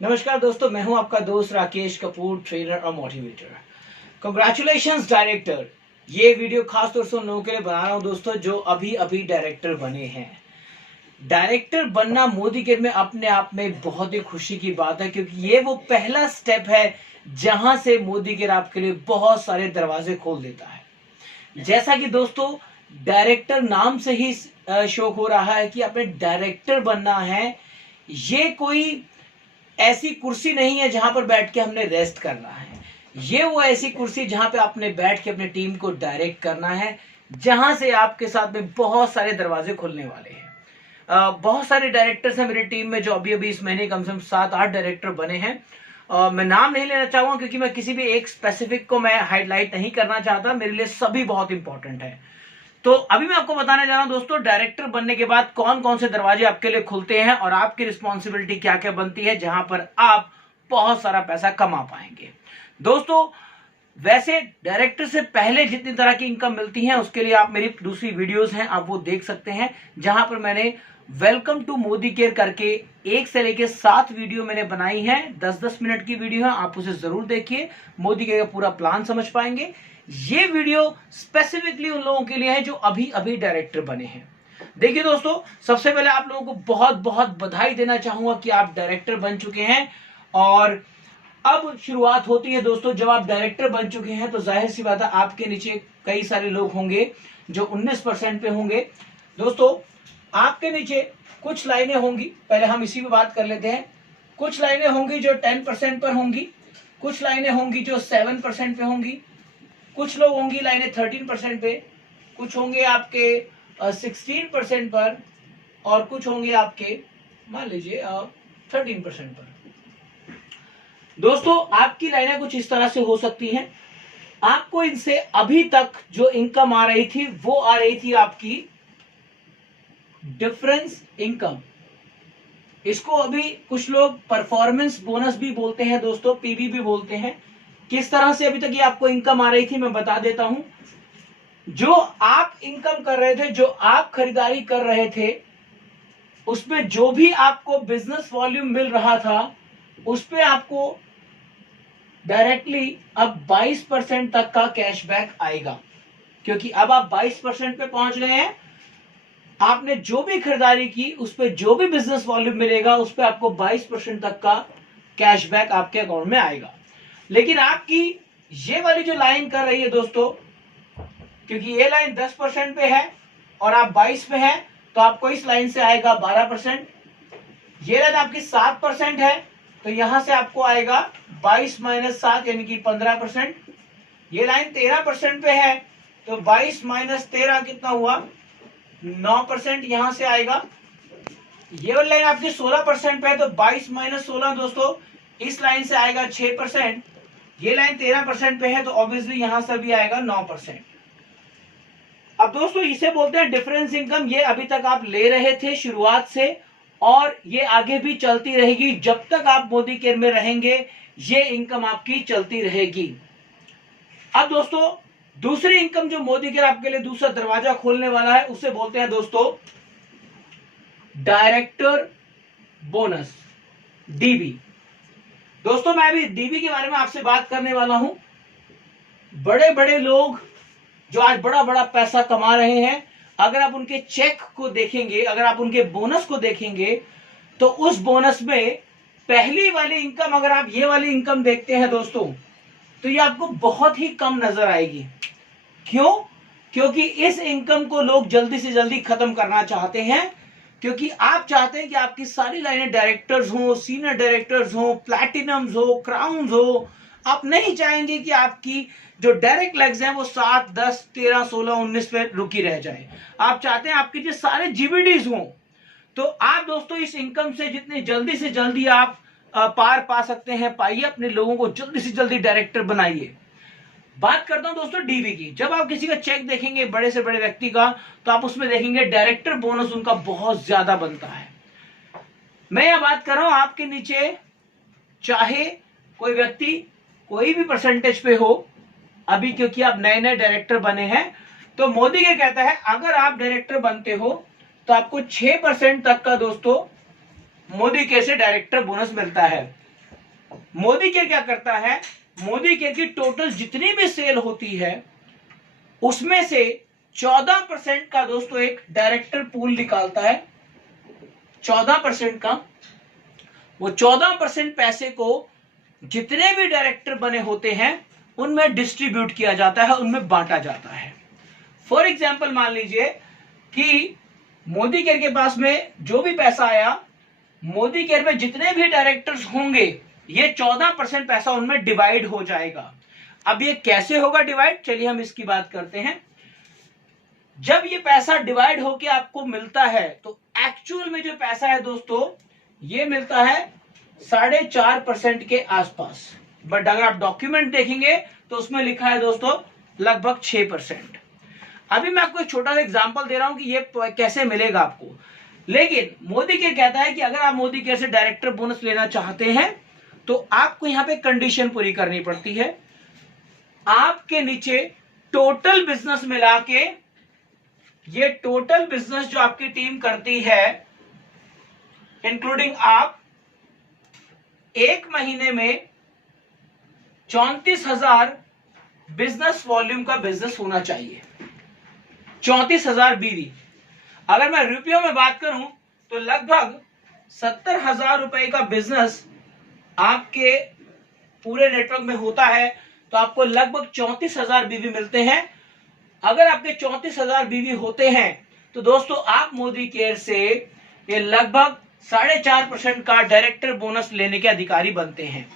नमस्कार दोस्तों, मैं हूं आपका दोस्त राकेश कपूर, ट्रेनर और मोटिवेटर। Congratulations director. ये वीडियो खास तौर से उन लोगों के लिए बना रहा हूं दोस्तों जो अभी अभी डायरेक्टर बने हैं। डायरेक्टर बनना मोदी केयर में अपने आप में बहुत ही खुशी की बात है, क्योंकि ये वो पहला स्टेप है जहां से मोदी केयर आपके लिए बहुत सारे दरवाजे खोल देता है। जैसा कि दोस्तों डायरेक्टर नाम से ही शो हो रहा है कि आपने डायरेक्टर बनना है। ये कोई ऐसी कुर्सी नहीं है जहां पर बैठ के हमने रेस्ट करना है। ये वो ऐसी कुर्सी जहां पे आपने बैठ के अपने टीम को डायरेक्ट करना है, जहां से आपके साथ में बहुत सारे दरवाजे खुलने वाले हैं। बहुत सारे डायरेक्टर्स हैं मेरी टीम में जो अभी अभी इस महीने कम से कम 7-8 डायरेक्टर बने हैं। मैं नाम नहीं लेना चाहूंगा क्योंकि मैं किसी भी एक स्पेसिफिक को मैं हाईलाइट नहीं करना चाहता। मेरे लिए सभी बहुत इंपॉर्टेंट है। तो अभी मैं आपको बताने जा रहा हूं दोस्तों, डायरेक्टर बनने के बाद कौन कौन से दरवाजे आपके लिए खुलते हैं और आपकी रिस्पॉन्सिबिलिटी क्या क्या बनती है, जहां पर आप बहुत सारा पैसा कमा पाएंगे। दोस्तों वैसे डायरेक्टर से पहले जितनी तरह की इनकम मिलती है उसके लिए आप मेरी दूसरी वीडियोस हैं, आप वो देख सकते हैं, जहां पर मैंने वेलकम टू मोदी केयर करके 1 से लेकर 7 वीडियो मैंने बनाई है। 10-10 मिनट की वीडियो है, आप उसे जरूर देखिए, मोदी केयर का पूरा प्लान समझ पाएंगे। ये वीडियो स्पेसिफिकली उन लोगों के लिए है जो अभी अभी डायरेक्टर बने हैं। देखिए दोस्तों, सबसे पहले आप लोगों को बहुत बहुत बधाई देना चाहूंगा कि आप डायरेक्टर बन चुके हैं। और अब शुरुआत होती है दोस्तों, जब आप डायरेक्टर बन चुके हैं तो जाहिर सी बात है आपके नीचे कई सारे लोग होंगे जो 19% पे होंगे। दोस्तों आपके नीचे कुछ लाइनें होंगी, पहले हम इसी पे बात कर लेते हैं। कुछ लाइनें होंगी जो 10% पर होंगी, कुछ लाइनें होंगी जो 7% पे होंगी, कुछ लोग होंगी लाइनें 13% पे, कुछ होंगे आपके 16% पर, और कुछ होंगे आपके मान लीजिए 13% पर। दोस्तों आपकी लाइनें कुछ इस तरह से हो सकती हैं। आपको इनसे अभी तक जो इनकम आ रही थी वो आ रही थी आपकी डिफरेंस इनकम। इसको अभी कुछ लोग परफॉर्मेंस बोनस भी बोलते हैं दोस्तों, पीबी भी बोलते हैं। किस तरह से अभी तक ये आपको इनकम आ रही थी मैं बता देता हूं। जो आप इनकम कर रहे थे, जो आप खरीदारी कर रहे थे, उसमें जो भी आपको बिजनेस वॉल्यूम मिल रहा था उस पे आपको डायरेक्टली अब 22% तक का कैशबैक आएगा, क्योंकि अब आप 22% पे पहुंच गए हैं। आपने जो भी खरीदारी की उस पे जो भी बिजनेस वॉल्यूम मिलेगा उस पे आपको 22% तक का कैशबैक आपके अकाउंट में आएगा। लेकिन आपकी ये वाली जो लाइन कर रही है दोस्तों, क्योंकि ये लाइन 10% पे है और आप 22 पे हैं, तो आपको इस लाइन से आएगा 12%। ये लाइन आपकी 7% है, तो यहां से आपको आएगा 22 - 7 यानी कि 15%। ये लाइन 13% पे है, तो 22 - 13 कितना हुआ, 9%, यहां से आएगा। ये वाली लाइन आपकी 16% पे है, तो 22 - 16 दोस्तों इस लाइन से आएगा 6%। ये लाइन 13% पे है, तो ऑब्वियसली यहां से भी आएगा 9%। अब दोस्तों इसे बोलते हैं डिफरेंस इनकम। ये अभी तक आप ले रहे थे शुरुआत से, और ये आगे भी चलती रहेगी जब तक आप मोदी केयर में रहेंगे। ये इनकम आपकी चलती रहेगी। अब दोस्तों दूसरी इनकम जो मोदी केयर आपके लिए दूसरा दरवाजा खोलने वाला है उसे बोलते हैं दोस्तों डायरेक्टर बोनस, डीबी। दोस्तों मैं अभी डीबी के बारे में आपसे बात करने वाला हूं। बड़े बड़े लोग जो आज बड़ा बड़ा पैसा कमा रहे हैं, अगर आप उनके चेक को देखेंगे, अगर आप उनके बोनस को देखेंगे, तो उस बोनस में पहली वाली इनकम, अगर आप ये वाली इनकम देखते हैं दोस्तों, तो ये आपको बहुत ही कम नजर आएगी। क्यों? क्योंकि इस इनकम को लोग जल्दी से जल्दी खत्म करना चाहते हैं, क्योंकि आप चाहते हैं कि आपकी सारी लाइनें डायरेक्टर्स हो, सीनियर डायरेक्टर्स हो, प्लैटिनम्स हो, क्राउन्स हो। आप नहीं चाहेंगे कि आपकी जो डायरेक्ट लेग्स हैं वो 7, 10, 13, 16, 19 पे रुकी रह जाए। आप चाहते हैं आपके जो सारे जीबीडीज हों। तो आप दोस्तों इस इनकम से जितनी जल्दी से जल्दी आप पार पा सकते हैं पाइए, अपने लोगों को जल्दी से जल्दी डायरेक्टर बनाइए। बात करता हूं दोस्तों डीबी की। जब आप किसी का चेक देखेंगे बड़े से बड़े व्यक्ति का, तो आप उसमें देखेंगे डायरेक्टर बोनस उनका बहुत ज्यादा बनता है। मैं यह बात कर रहा हूं आपके नीचे चाहे कोई व्यक्ति कोई भी परसेंटेज पे हो, अभी क्योंकि आप नए नए डायरेक्टर बने हैं, तो मोदी ये कहता है अगर आप डायरेक्टर बनते हो तो आपको 6% तक का दोस्तों मोदी के से डायरेक्टर बोनस मिलता है। मोदी केयर क्या करता है, मोदी केयर की टोटल जितनी भी सेल होती है उसमें से 14% का दोस्तों एक डायरेक्टर पूल निकालता है। 14% का, वो 14% पैसे को जितने भी डायरेक्टर बने होते हैं उनमें डिस्ट्रीब्यूट किया जाता है, उनमें बांटा जाता है। फॉर एग्जाम्पल मान लीजिए कि मोदी केयर के पास में जो भी पैसा आया, मोदी केयर में जितने भी डायरेक्टर्स होंगे ये 14% पैसा उनमें डिवाइड हो जाएगा। अब ये कैसे होगा डिवाइड, चलिए हम इसकी बात करते हैं। जब ये पैसा डिवाइड होके आपको मिलता है तो एक्चुअल में जो पैसा है दोस्तों ये मिलता है 4.5% के आसपास, बट अगर आप डॉक्यूमेंट देखेंगे तो उसमें लिखा है दोस्तों लगभग 6%। अभी मैं आपको एक छोटा सा एग्जांपल दे रहा हूं कि ये कैसे मिलेगा आपको। लेकिन मोदी केयर कहता है कि अगर आप मोदी केयर से डायरेक्टर बोनस लेना चाहते हैं तो आपको यहां पे कंडीशन पूरी करनी पड़ती है। आपके नीचे टोटल बिजनेस मिला के, ये टोटल बिजनेस जो आपकी टीम करती है इंक्लूडिंग आप, एक महीने में 34,000 बिजनेस वॉल्यूम का बिजनेस होना चाहिए। 34,000 बीवी। अगर मैं रुपयों में बात करूं तो लगभग 70,000 रुपए का बिजनेस आपके पूरे नेटवर्क में होता है तो आपको लगभग 34,000 बीवी मिलते हैं। अगर आपके 34,000 बीवी होते हैं तो दोस्तों आप मोदी केयर से ये लगभग 4.5% का डायरेक्टर बोनस लेने के अधिकारी बनते हैं।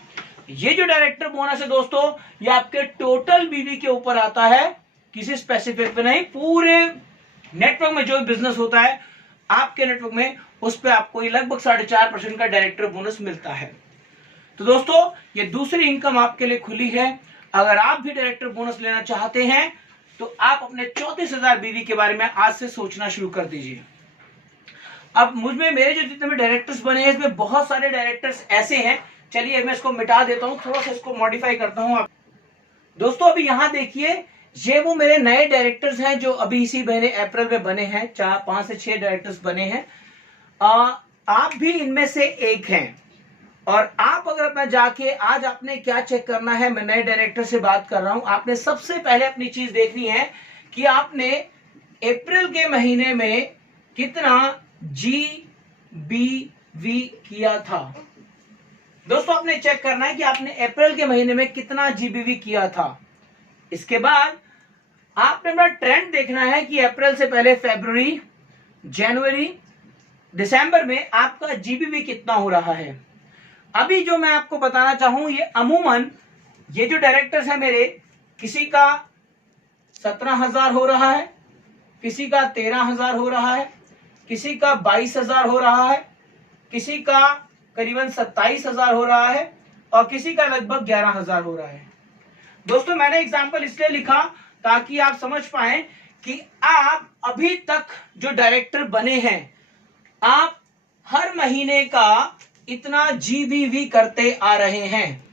ये जो डायरेक्टर बोनस है दोस्तों ये आपके टोटल बीवी के ऊपर आता है, किसी स्पेसिफिक पे नहीं। पूरे नेटवर्क में जो बिजनेस होता है आपके नेटवर्क में उस पे आपको ये लगभग 4.5% का डायरेक्टर बोनस मिलता है। तो दोस्तों ये दूसरी इनकम आपके लिए खुली है। अगर आप भी डायरेक्टर बोनस लेना चाहते हैं तो आप अपने 34,000 बीवी के बारे में आज से सोचना शुरू कर दीजिए। अब मुझमें मेरे जो जितने भी डायरेक्टर्स बने हैं इसमें बहुत सारे डायरेक्टर्स ऐसे हैं, चलिए मैं इसको मिटा देता हूं, थोड़ा सा इसको मॉडिफाई करता हूं। दोस्तों अभी यहां देखिए ये वो मेरे नए डायरेक्टर्स हैं जो अभी इसी महीने अप्रैल में बने हैं। 5 से 6 डायरेक्टर्स बने हैं। आप भी इनमें से एक हैं। और आप अगर अपना जाके आज आपने क्या चेक करना है, मैं नए डायरेक्टर से बात कर रहा हूं, आपने सबसे पहले अपनी चीज देखनी है कि आपने अप्रैल के महीने में कितना GBV किया था। दोस्तों आपने चेक करना है कि आपने अप्रैल के महीने में कितना GBV किया था। इसके बाद आपने अपना ट्रेंड देखना है कि अप्रैल से पहले फरवरी, जनवरी, दिसंबर में आपका GBV कितना हो रहा है। अभी जो मैं आपको बताना चाहूं ये अमूमन ये जो डायरेक्टर्स हैं मेरे, किसी का 17,000 हो रहा है, किसी का 13,000 हो रहा है, किसी का 22,000 हो रहा है, किसी का करीबन 27,000 हो रहा है और किसी का लगभग 11,000 हो रहा है। दोस्तों मैंने एग्जाम्पल इसलिए लिखा ताकि आप समझ पाए कि आप अभी तक जो डायरेक्टर बने हैं आप हर महीने का इतना GBV करते आ रहे हैं।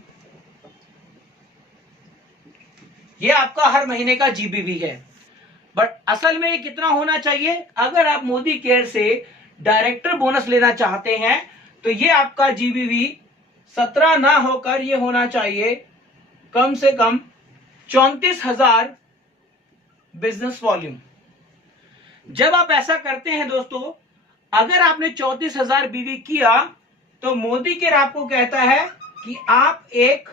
ये आपका हर महीने का GBV है, बट असल में ये कितना होना चाहिए। अगर आप मोदी केयर से डायरेक्टर बोनस लेना चाहते हैं तो ये आपका GBV 17 ना होकर ये होना चाहिए कम से कम 34,000 बिजनेस वॉल्यूम। जब आप ऐसा करते हैं दोस्तों, अगर आपने 34,000 बीवी किया तो मोदी केयर आपको कहता है कि आप एक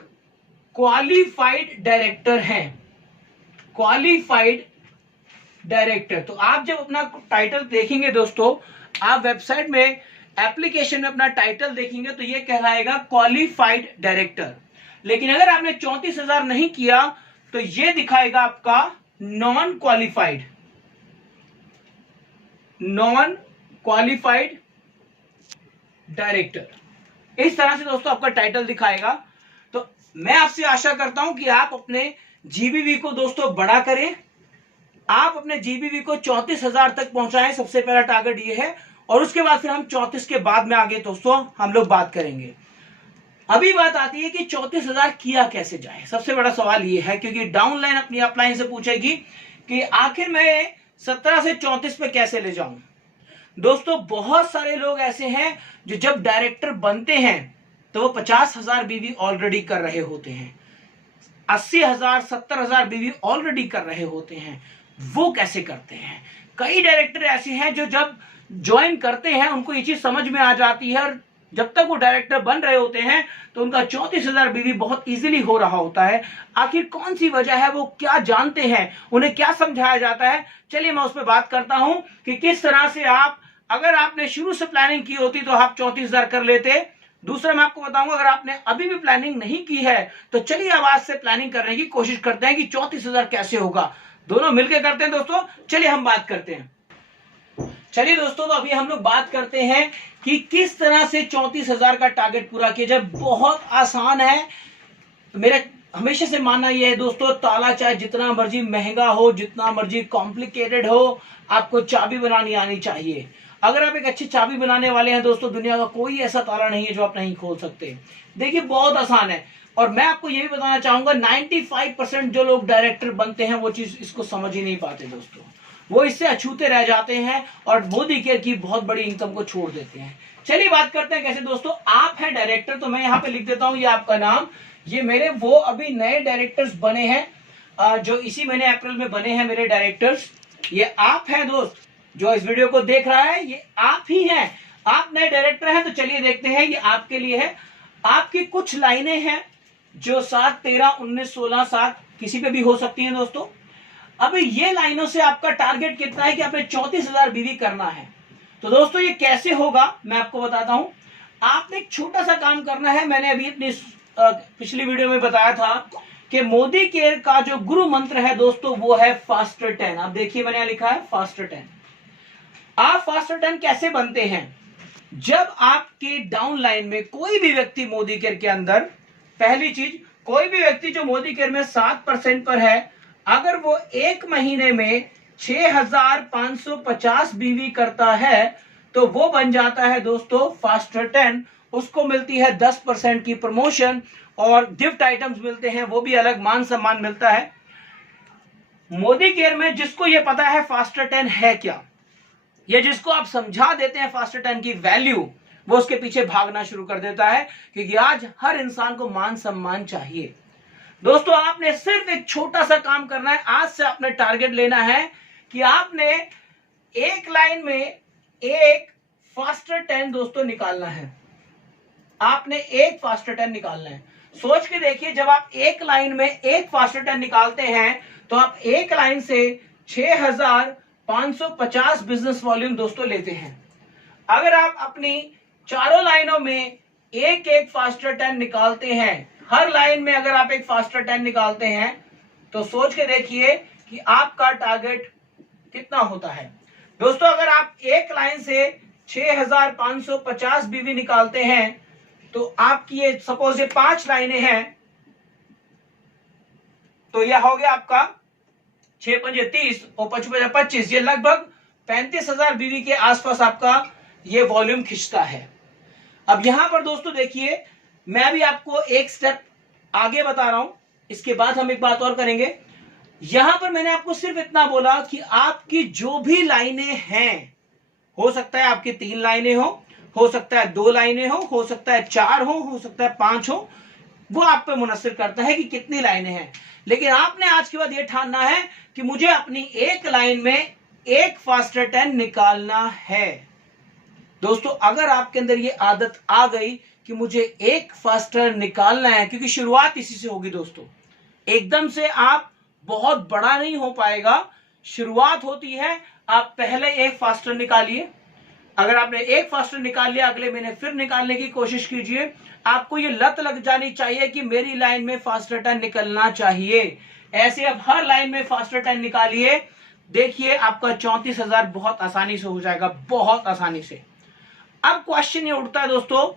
क्वालिफाइड डायरेक्टर हैं। Qualified director. तो आप जब अपना टाइटल देखेंगे दोस्तों, आप वेबसाइट में एप्लीकेशन में अपना टाइटल देखेंगे तो ये कहलाएगा क्वालिफाइड डायरेक्टर। लेकिन अगर आपने 34,000 नहीं किया तो ये दिखाएगा आपका non qualified. Non qualified director. इस तरह से दोस्तों आपका टाइटल दिखाएगा। तो मैं आपसे आशा करता हूं कि आप अपने GBV को दोस्तों बड़ा करें। आप अपने GBV को 34,000 तक पहुंचाएं, सबसे पहला टारगेट ये है। और उसके बाद फिर हम 34 के बाद में आगे दोस्तों हम लोग बात करेंगे। अभी बात आती है कि 34,000 किया कैसे जाए। सबसे बड़ा सवाल ये है क्योंकि डाउनलाइन अपनी अपलाइन से पूछेगी कि आखिर मैं 17 से 34 पे कैसे ले जाऊं। दोस्तों बहुत सारे लोग ऐसे हैं जो जब डायरेक्टर बनते हैं तो वो 50,000 बीवी ऑलरेडी कर रहे होते हैं, 80,000 70,000 बीवी ऑलरेडी कर रहे होते हैं। वो कैसे करते हैं? कई डायरेक्टर ऐसे हैं जो जब ज्वाइन करते हैं उनको ये चीज समझ में आ जाती है, और जब तक वो डायरेक्टर बन रहे होते हैं तो उनका 34,000 बीवी बहुत इजीली हो रहा होता है। आखिर कौन सी वजह है, वो क्या जानते हैं, उन्हें क्या समझाया जाता है? चलिए मैं उस पर बात करता हूं कि किस तरह से आप, अगर आपने शुरू से प्लानिंग की होती तो आप 34,000 कर लेते। दूसरा मैं आपको बताऊंगा, अगर आपने अभी भी प्लानिंग नहीं की है तो चलिए अब आज से प्लानिंग करने की कोशिश करते हैं कि 34,000 कैसे होगा। दोनों मिलकर करते हैं दोस्तों। चलिए हम बात करते हैं। चलिए दोस्तों, तो अभी हम लोग बात करते हैं कि किस तरह से 34,000 का टारगेट पूरा किया जाए। बहुत आसान है। मेरा हमेशा से मानना यह है दोस्तों, ताला चाहे जितना मर्जी महंगा हो, जितना मर्जी कॉम्प्लिकेटेड हो, आपको चाबी बनानी आनी चाहिए। अगर आप एक अच्छी चाबी बनाने वाले हैं दोस्तों, दुनिया का कोई ऐसा ताला नहीं है जो आप नहीं खोल सकते। देखिए बहुत आसान है, और मैं आपको ये भी बताना चाहूंगा 95% जो लोग डायरेक्टर बनते हैं वो चीज इसको समझ ही नहीं पाते दोस्तों। वो इससे अछूते रह जाते हैं और मोदी केयर की बहुत बड़ी इनकम को छोड़ देते हैं। चलिए बात करते हैं कैसे दोस्तों। आप हैं डायरेक्टर, तो मैं यहाँ पे लिख देता हूँ ये आपका नाम। ये मेरे वो अभी नए डायरेक्टर्स बने हैं जो इसी महीने अप्रैल में बने हैं मेरे डायरेक्टर्स। ये आप हैं दोस्त जो इस वीडियो को देख रहा है, ये आप ही हैं। आप नए डायरेक्टर हैं, तो चलिए देखते हैं, ये आपके लिए है। आपकी कुछ लाइनें हैं जो 7, 13, 19, 16, 7 किसी पे भी हो सकती हैं दोस्तों। अब ये लाइनों से आपका टारगेट कितना है कि आपने 34,000 बीवी करना है। तो दोस्तों ये कैसे होगा मैं आपको बताता हूं। आपने एक छोटा सा काम करना है। मैंने अभी अपनी पिछली वीडियो में बताया था कि मोदी केयर का जो गुरु मंत्र है दोस्तों वो है फास्टर 10। आप देखिए मैंने यहां लिखा है फास्टर 10। आप फास्टर 10 कैसे बनते हैं? जब आपके डाउन लाइन में कोई भी व्यक्ति मोदी केयर के अंदर, पहली चीज, कोई भी व्यक्ति जो मोदी केयर में 7% पर है, अगर वो एक महीने में 6,550 बीवी करता है तो वो बन जाता है दोस्तों फास्टर 10। उसको मिलती है 10% की प्रमोशन और गिफ्ट आइटम्स मिलते हैं, वो भी अलग मान सम्मान मिलता है। मोदी केयर में जिसको ये पता है फास्टर 10 है क्या, ये जिसको आप समझा देते हैं फास्टर 10 की वैल्यू, वो उसके पीछे भागना शुरू कर देता है, क्योंकि आज हर इंसान को मान सम्मान चाहिए। दोस्तों आपने सिर्फ एक छोटा सा काम करना है। आज से आपने टारगेट लेना है कि आपने एक लाइन में एक फास्टर 10 दोस्तों निकालना है। आपने एक फास्टर 10 निकालना है। सोच के देखिए, जब आप एक लाइन में एक फास्टर 10 निकालते हैं तो आप एक लाइन से 6,550 बिजनेस वॉल्यूम दोस्तों लेते हैं। अगर आप अपनी चारों लाइनों में एक एक फास्टर 10 निकालते हैं, हर लाइन में अगर आप एक फास्टर 10 निकालते हैं, तो सोच के देखिए कि आपका टारगेट कितना होता है दोस्तों। अगर आप एक लाइन से 6,550 बीवी निकालते हैं तो आपकी ये सपोज ये 5 लाइनें हैं, तो यह हो गया आपका 6 पंजे 30 और 5 पंजे 25, ये लगभग 35,000 बीवी के आसपास आपका ये वॉल्यूम खिंचता है। अब यहां पर दोस्तों देखिए, मैं भी आपको एक स्टेप आगे बता रहा हूं, इसके बाद हम एक बात और करेंगे। यहां पर मैंने आपको सिर्फ इतना बोला कि आपकी जो भी लाइनें हैं, हो सकता है आपकी 3 लाइनें हो सकता है 2 लाइनें हो सकता है 4 हो सकता है 5 हो, वो आप पे मुनस्सिर करता है कि कितनी लाइनें हैं। लेकिन आपने आज के बाद ये ठानना है कि मुझे अपनी एक लाइन में एक फास्टर 10 निकालना है। दोस्तों अगर आपके अंदर ये आदत आ गई कि मुझे एक फास्टर निकालना है, क्योंकि शुरुआत इसी से होगी दोस्तों, एकदम से आप बहुत बड़ा नहीं हो पाएगा। शुरुआत होती है, आप पहले एक फास्टर निकालिए। अगर आपने एक फास्टर निकाल लिया, अगले महीने फिर निकालने की कोशिश कीजिए। आपको ये लत लग जानी चाहिए कि मेरी लाइन में फास्टर 10 निकलना चाहिए। ऐसे अब हर लाइन में फास्टर 10 निकालिए। देखिए आपका 34,000 बहुत आसानी से हो जाएगा, बहुत आसानी से। अब क्वेश्चन ये उठता है दोस्तों,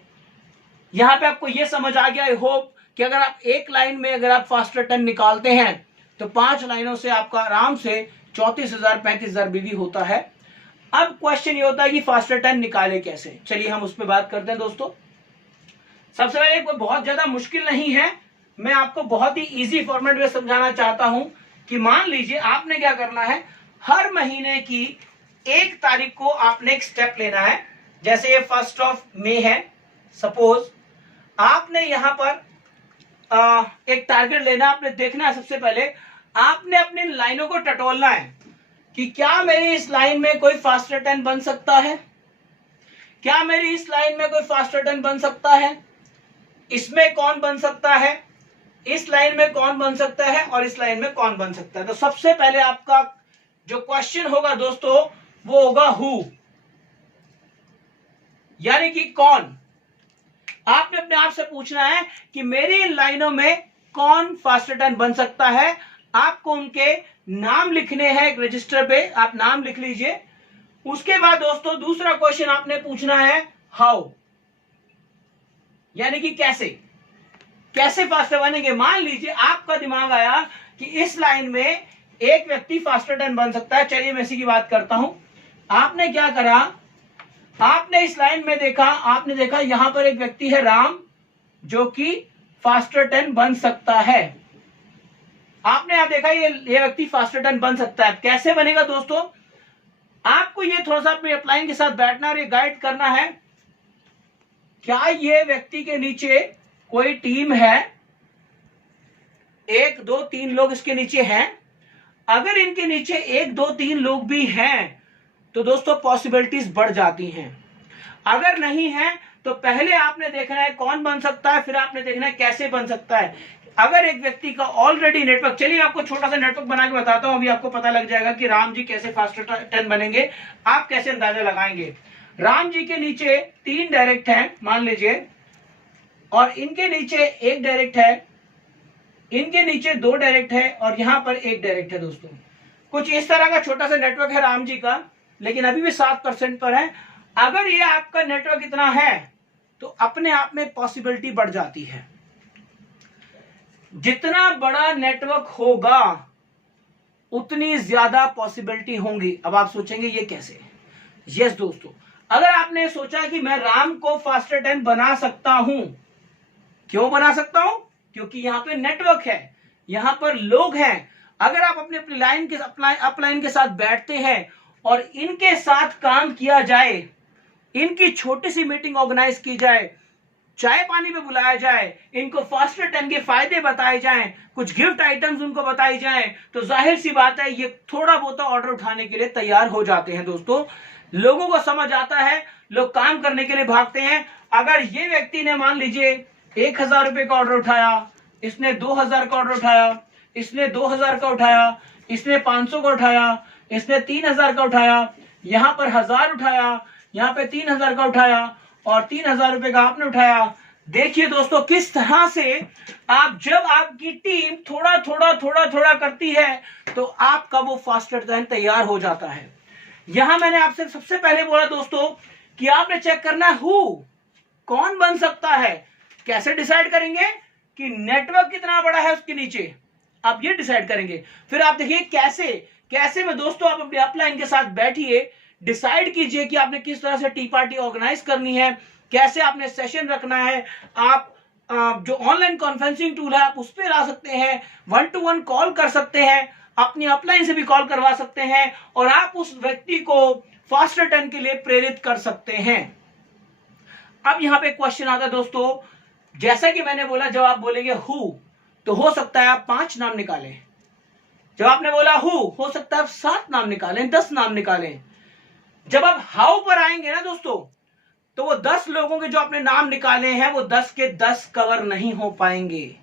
यहां पे आपको ये समझ आ गया, आई होप, कि अगर आप एक लाइन में अगर आप फास्टर 10 निकालते हैं तो 5 लाइनों से आपका आराम से 34,000 35,000 बीवी होता है। अब क्वेश्चन ये होता है कि फास्टर 10 निकाले कैसे। चलिए हम उस पर बात करते हैं दोस्तों। सबसे पहले कोई बहुत ज्यादा मुश्किल नहीं है, मैं आपको बहुत ही इजी फॉर्मेट में समझाना चाहता हूं कि मान लीजिए आपने क्या करना है, हर महीने की 1 तारीख को आपने एक स्टेप लेना है। जैसे ये 1 मई है सपोज, आपने यहां पर एक टारगेट लेना, आपने देखना है सबसे पहले आपने अपनी लाइनों को टटोलना है कि क्या मेरी इस लाइन में कोई फास्टर 10 बन सकता है, क्या मेरी इस लाइन में कोई फास्टर 10 बन सकता है, इसमें कौन बन सकता है, इस लाइन में कौन बन सकता है और इस लाइन में कौन बन सकता है। तो सबसे पहले आपका जो क्वेश्चन होगा दोस्तों वो होगा हु, यानी कि कौन। आपने अपने आप से पूछना है कि मेरी इन लाइनों में कौन फास्टर 10 बन सकता है। आपको उनके नाम लिखने हैं एक रजिस्टर पे, आप नाम लिख लीजिए। उसके बाद दोस्तों दूसरा क्वेश्चन आपने पूछना है हाउ, यानी कि कैसे, कैसे फास्टर बनेंगे। मान लीजिए आपका दिमाग आया कि इस लाइन में एक व्यक्ति फास्टर 10 बन सकता है, चलिए मैं इसी की बात करता हूं। आपने क्या करा, आपने इस लाइन में देखा, आपने देखा यहां पर एक व्यक्ति है राम जो कि फास्टर 10 बन सकता है। आपने यहां देखा ये व्यक्ति फास्टर 10 बन सकता है। कैसे बनेगा दोस्तों, आपको ये थोड़ा सा अपने अपलाइन के साथ बैठना और ये गाइड करना है। क्या ये व्यक्ति के नीचे कोई टीम है, 1 2 3 लोग इसके नीचे हैं। अगर इनके नीचे 1 2 3 लोग भी हैं तो दोस्तों पॉसिबिलिटीज बढ़ जाती हैं। अगर नहीं है तो पहले आपने देखना है कौन बन सकता है, फिर आपने देखना है कैसे बन सकता है। अगर एक व्यक्ति का ऑलरेडी नेटवर्क, चलिए आपको छोटा सा नेटवर्क बना के बताता हूं, अभी आपको पता लग जाएगा कि राम जी कैसे फास्टर 10 बनेंगे। आप कैसे अंदाजा लगाएंगे। राम जी के नीचे 3 डायरेक्ट हैं मान लीजिए, और इनके नीचे 1 डायरेक्ट है, इनके नीचे 2 डायरेक्ट है और यहां पर 1 डायरेक्ट है। दोस्तों कुछ इस तरह का छोटा सा नेटवर्क है राम जी का, लेकिन अभी भी 7% पर है। अगर ये आपका नेटवर्क इतना है तो अपने आप में पॉसिबिलिटी बढ़ जाती है। जितना बड़ा नेटवर्क होगा उतनी ज्यादा पॉसिबिलिटी होंगी। अब आप सोचेंगे ये कैसे। यस दोस्तों, अगर आपने सोचा कि मैं राम को फास्टर 10 बना सकता हूं, क्यों बना सकता हूं, क्योंकि यहां पे नेटवर्क है, यहां पर लोग हैं। अगर आप अपनी अपनी लाइन के अपलाइन के साथ बैठते हैं और इनके साथ काम किया जाए, इनकी छोटी सी मीटिंग ऑर्गेनाइज की जाए, चाय पानी पे बुलाया जाए, इनको फास्टर 10 के फायदे बताए जाएं, कुछ गिफ्ट आइटम्स उनको बताई जाएं, तो जाहिर सी बात है ये थोड़ा बहुत ऑर्डर उठाने के लिए तैयार हो जाते हैं। दोस्तों लोगों को समझ आता है, लोग काम करने के लिए भागते हैं। अगर ये व्यक्ति ने मान लीजिए 1000 रुपए का ऑर्डर उठाया, इसने 2000 का ऑर्डर उठाया, इसने 2000 का उठाया, इसने 500 का उठाया, इसने 3000 का उठाया, यहां पर 1000 उठाया, यहां पे 3000 का उठाया और 3000 रुपए का आपने उठाया। देखिए दोस्तों किस तरह से आप, जब आपकी टीम थोड़ा थोड़ा करती है तो आपका वो फास्टर 10 तैयार हो जाता है। यहां मैंने आपसे सबसे पहले बोला दोस्तों कि आपने चेक करना है हु, कौन बन सकता है। कैसे डिसाइड करेंगे कि नेटवर्क कितना बड़ा है उसके नीचे, आप ये डिसाइड करेंगे। फिर आप देखिए कैसे में दोस्तों आप अपने अपलाइन के साथ बैठिए, डिसाइड कीजिए कि आपने किस तरह से टी पार्टी ऑर्गेनाइज करनी है, कैसे आपने सेशन रखना है। आप जो ऑनलाइन कॉन्फ्रेंसिंग टूल है आप उस पर ला सकते हैं, 1-to-1 कॉल कर सकते हैं, अपनी अपलाइन से भी कॉल करवा सकते हैं और आप उस व्यक्ति को फास्टर 10 के लिए प्रेरित कर सकते हैं। अब यहां पे क्वेश्चन आता है दोस्तों, जैसा कि मैंने बोला जब आप बोलेंगे हु तो हो सकता है आप 5 नाम निकालें, जब आपने बोला हु हो सकता है आप 7 नाम निकालें, 10 नाम निकालें। जब आप हाउ पर आएंगे ना दोस्तों तो वो 10 लोगों के जो आपने नाम निकाले हैं वो 10 के 10 कवर नहीं हो पाएंगे।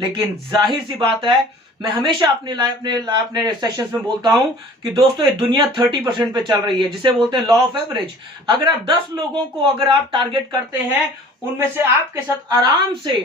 लेकिन जाहिर सी बात है, मैं हमेशा अपने सेशंस में बोलता हूं कि दोस्तों ये दुनिया 30% पे चल रही है, जिसे बोलते हैं लॉ ऑफ एवरेज। अगर आप 10 लोगों को अगर आप टारगेट करते हैं, उनमें से आपके साथ आराम से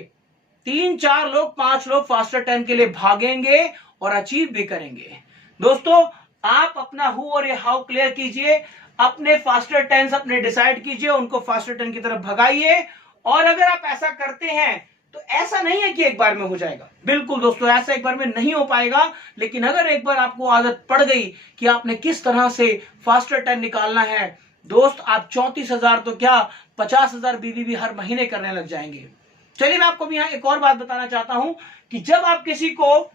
3-4 लोग 5 लोग फास्टर 10 के लिए भागेंगे और अचीव भी करेंगे। दोस्तों आप अपना हु और ये हाउ क्लियर कीजिए, अपने फास्टर 10 अपने डिसाइड कीजिए, उनको फास्टर 10 की तरफ भगाइए। और अगर आप ऐसा करते हैं तो ऐसा नहीं है कि एक बार में हो जाएगा, बिल्कुल दोस्तों ऐसा एक बार में नहीं हो पाएगा। लेकिन अगर एक बार आपको आदत पड़ गई कि आपने किस तरह से फास्टर 10 निकालना है, दोस्त आप 34,000 तो क्या 50,000 बीवी भी हर महीने करने लग जाएंगे। चलिए मैं आपको भी यहाँ एक और बात बताना चाहता हूं कि जब आप किसी को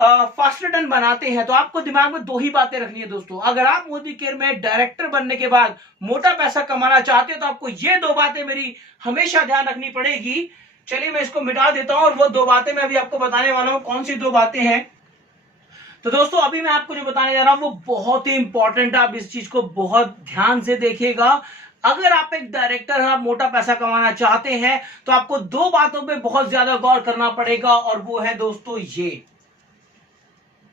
फास्टर 10 बनाते हैं तो आपको दिमाग में 2 ही बातें रखनी है दोस्तों। अगर आप मोदी केयर में डायरेक्टर बनने के बाद मोटा पैसा कमाना चाहते हो तो आपको ये 2 बातें मेरी हमेशा ध्यान रखनी पड़ेगी चलिए मैं इसको मिटा देता हूं और वो दो बातें मैं अभी आपको बताने वाला हूं। कौन सी दो बातें हैं? तो दोस्तों अभी मैं आपको जो बताने जा रहा हूं वो बहुत ही इंपॉर्टेंट है। आप इस चीज को बहुत ध्यान से देखिएगा। अगर आप एक डायरेक्टर हैं, आप मोटा पैसा कमाना चाहते हैं, तो आपको दो बातों पे बहुत ज्यादा गौर करना पड़ेगा, और वो है दोस्तों ये।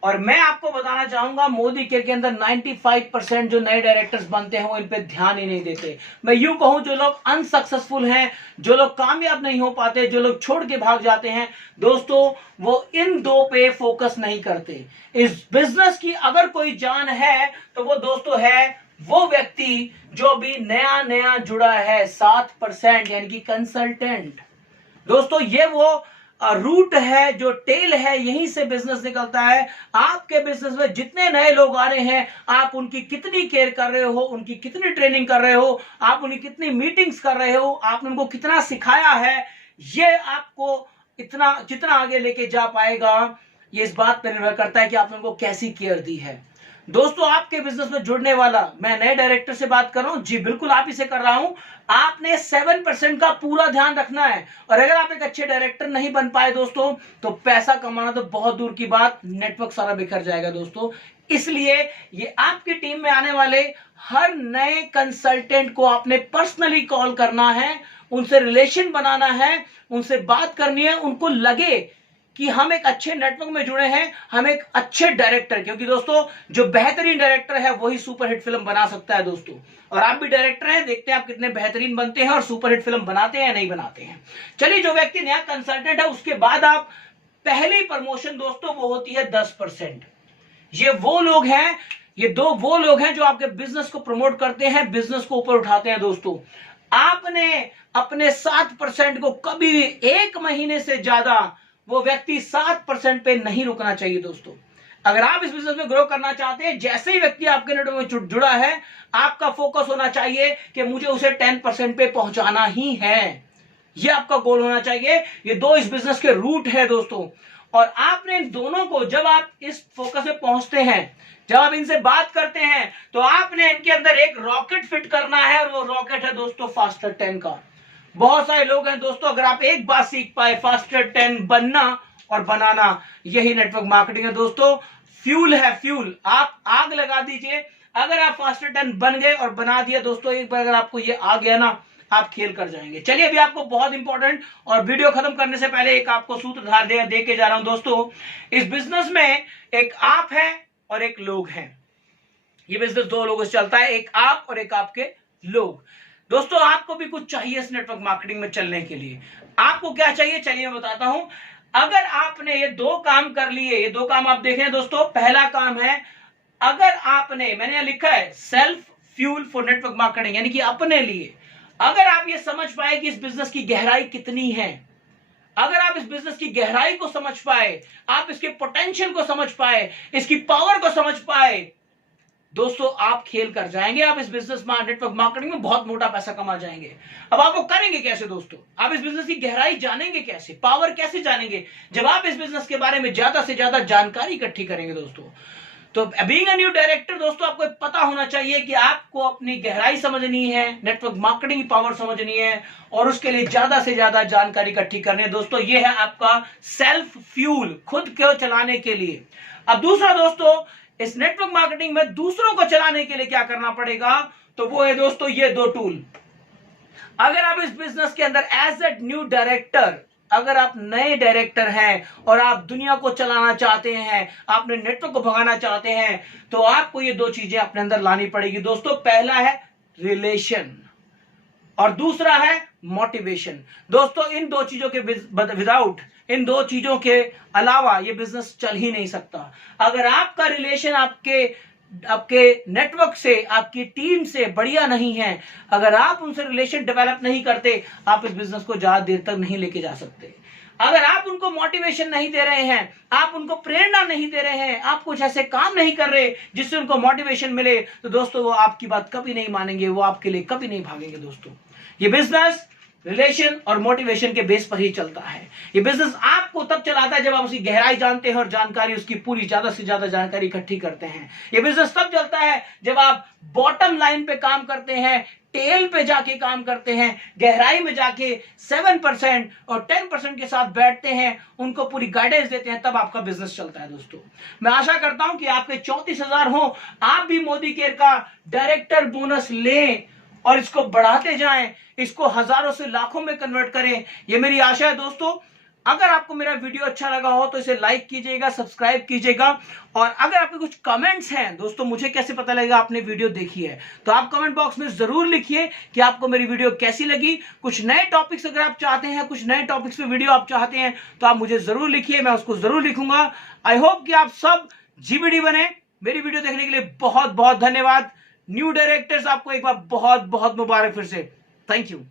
और मैं आपको बताना चाहूंगा, मोदी केयर के अंदर 95% जो नए डायरेक्टर्स बनते हैं वो इन पे ध्यान ही नहीं देते। मैं यूं कहूं, जो लोग अनसक्सेसफुल हैं, जो लोग कामयाब नहीं हो पाते, जो लोग छोड़ के भाग जाते हैं दोस्तों, वो इन दो पे फोकस नहीं करते। इस बिजनेस की अगर कोई जान है तो वो दोस्तों है वो व्यक्ति जो अभी नया नया जुड़ा है, 7% यानी कि कंसल्टेंट। दोस्तों ये वो रूट है, जो टेल है, यहीं से बिजनेस निकलता है। आपके बिजनेस में जितने नए लोग आ रहे हैं, आप उनकी कितनी केयर कर रहे हो, उनकी कितनी ट्रेनिंग कर रहे हो, आप उनकी कितनी मीटिंग्स कर रहे हो, आपने उनको कितना सिखाया है, ये आपको इतना जितना आगे लेके जा पाएगा, ये इस बात पर निर्भर करता है कि आपने उनको कैसी केयर दी है। दोस्तों आपके बिजनेस में जुड़ने वाला, मैं नए डायरेक्टर से बात कर रहा हूं, जी बिल्कुल आप ही से कर रहा हूं। आपने 7% का पूरा ध्यान रखना है। और अगर आप एक अच्छे डायरेक्टर नहीं बन पाए दोस्तों, तो पैसा कमाना तो बहुत दूर की बात, नेटवर्क सारा बिखर जाएगा दोस्तों। इसलिए ये आपकी टीम में आने वाले हर नए कंसल्टेंट को आपने पर्सनली कॉल करना है, उनसे रिलेशन बनाना है, उनसे बात करनी है, उनको लगे कि हम एक अच्छे नेटवर्क में जुड़े हैं, हम एक अच्छे डायरेक्टर, क्योंकि दोस्तों जो बेहतरीन डायरेक्टर है वही सुपरहिट फिल्म बना सकता है दोस्तों। और आप भी डायरेक्टर हैं, देखते हैं आप कितने बेहतरीन बनते हैं और सुपरहिट फिल्म बनाते हैं या नहीं बनाते हैं। चलिए, जो व्यक्ति नया कंसल्टेंट है, उसके बाद आप पहली प्रमोशन दोस्तों वो होती है 10%। ये वो लोग हैं, ये वो लोग हैं जो आपके बिजनेस को प्रमोट करते हैं, बिजनेस को ऊपर उठाते हैं दोस्तों। आपने अपने 7% को कभी भी एक महीने से ज्यादा वो व्यक्ति 7% पे नहीं रुकना चाहिए दोस्तों। अगर आप इस बिजनेस में ग्रो करना चाहते हैं, जैसे ही व्यक्ति आपके नेटवर्क में जुड़ा है, आपका फोकस होना चाहिए कि मुझे उसे 10% पे पहुंचाना ही है। यह आपका गोल होना चाहिए। ये दो इस बिजनेस के रूट है दोस्तों। और आपने इन दोनों को, जब आप इस फोकस में पहुंचते हैं, जब आप इनसे बात करते हैं, तो आपने इनके अंदर एक रॉकेट फिट करना है, और वो रॉकेट है दोस्तों फास्टर 10 का। बहुत सारे लोग हैं दोस्तों, अगर आप एक बात सीख पाए, फास्टर 10 बनना और बनाना, यही नेटवर्क मार्केटिंग है दोस्तों। फ्यूल है, फ्यूल। आप आग लगा दीजिए। अगर आप फास्टर 10 बन गए और बना दिया दोस्तों, एक बार अगर आपको ये आ गया ना, आप खेल कर जाएंगे। चलिए, अभी आपको बहुत इंपॉर्टेंट, और वीडियो खत्म करने से पहले एक आपको सूत्रधार दे के जा रहा हूं दोस्तों। इस बिजनेस में एक आप है और एक लोग हैं। ये बिजनेस दो लोगों से चलता है, एक आप और एक आपके लोग। दोस्तों आपको भी कुछ चाहिए इस नेटवर्क मार्केटिंग में चलने के लिए। आपको क्या चाहिए, चलिए मैं बताता हूं। अगर आपने ये दो काम कर लिए, ये दो काम आप देख रहे हैं दोस्तों। पहला काम है, अगर आपने, मैंने यहां लिखा है self fuel for network marketing, यानी कि अपने लिए। अगर आप ये समझ पाए कि इस बिजनेस की गहराई कितनी है, अगर आप इस बिजनेस की गहराई को समझ पाए, आप इसके पोटेंशियल को समझ पाए, इसकी पावर को समझ पाए दोस्तों, आप खेल कर जाएंगे। आप इस बिजनेस में, नेटवर्क मार्केटिंग में बहुत मोटा पैसा कमा जाएंगे। अब आप वो करेंगे कैसे दोस्तों? आप इस बिजनेस की गहराई जानेंगे कैसे, पावर कैसे जानेंगे? जब आप इस बिजनेस के बारे में ज्यादा से ज्यादा जानकारी इकट्ठी करेंगे दोस्तों। तो बीइंग अ न्यू डायरेक्टर दोस्तों, आपको पता होना चाहिए कि आपको अपनी गहराई समझनी है, नेटवर्क मार्केटिंग की पावर समझनी है, और उसके लिए ज्यादा से ज्यादा जानकारी इकट्ठी करनी है दोस्तों। ये है आपका सेल्फ फ्यूल, खुद को चलाने के लिए। अब दूसरा दोस्तों, इस नेटवर्क मार्केटिंग में दूसरों को चलाने के लिए क्या करना पड़ेगा, तो वो है दोस्तों ये दो टूल। अगर आप इस बिजनेस के अंदर एज ए न्यू डायरेक्टर, अगर आप नए डायरेक्टर हैं और आप दुनिया को चलाना चाहते हैं, आपने नेटवर्क को भगाना चाहते हैं, तो आपको ये दो चीजें अपने अंदर लानी पड़ेगी दोस्तों। पहला है रिलेशन और दूसरा है मोटिवेशन। दोस्तों इन दो चीजों के विदाउट, इन दो चीजों के अलावा ये बिजनेस चल ही नहीं सकता। अगर आपका रिलेशन आपके नेटवर्क से, आपकी टीम से बढ़िया नहीं है, अगर आप उनसे रिलेशन डेवलप नहीं करते, आप इस बिजनेस को ज्यादा देर तक नहीं लेके जा सकते। अगर आप उनको मोटिवेशन नहीं दे रहे हैं, आप उनको प्रेरणा नहीं दे रहे हैं, आप कुछ ऐसे काम नहीं कर रहे जिससे उनको मोटिवेशन मिले, तो दोस्तों वो आपकी बात कभी नहीं मानेंगे, वो आपके लिए कभी नहीं भागेंगे दोस्तों। ये बिजनेस रिलेशन और मोटिवेशन के बेस पर ही चलता है। ये बिजनेस आपको तब चलाता है जब आप उसकी गहराई जानते हैं और जानकारी, उसकी पूरी ज्यादा से ज्यादा जानकारी इकट्ठी करते हैं। ये बिजनेस तब चलता है जब आप बॉटम लाइन पे काम करते हैं, डिटेल पे जाके काम करते हैं, गहराई में जाके 7% और 10% के साथ बैठते हैं, उनको पूरी गाइडेंस देते हैं, तब आपका बिजनेस चलता है। दोस्तों मैं आशा करता हूं कि आपके 34,000 हो, आप भी मोदी केयर का डायरेक्टर बोनस लें और इसको बढ़ाते जाएं, इसको हजारों से लाखों में कन्वर्ट करें, ये मेरी आशा है। दोस्तों अगर आपको मेरा वीडियो अच्छा लगा हो तो इसे लाइक कीजिएगा, सब्सक्राइब कीजिएगा, और अगर आपके कुछ कमेंट्स हैं दोस्तों, मुझे कैसे पता लगेगा आपने वीडियो देखी है, तो आप कमेंट बॉक्स में जरूर लिखिए कि आपको मेरी वीडियो कैसी लगी। कुछ नए टॉपिक्स अगर आप चाहते हैं, कुछ नए टॉपिक्स पे वीडियो आप चाहते हैं, तो आप मुझे जरूर लिखिए, मैं उसको जरूर लिखूंगा। आई होप कि आप सब जीबीडी बने। मेरी वीडियो देखने के लिए बहुत बहुत धन्यवाद। न्यू डायरेक्टर्स आपको एक बार बहुत बहुत मुबारक फिर से। Thank you.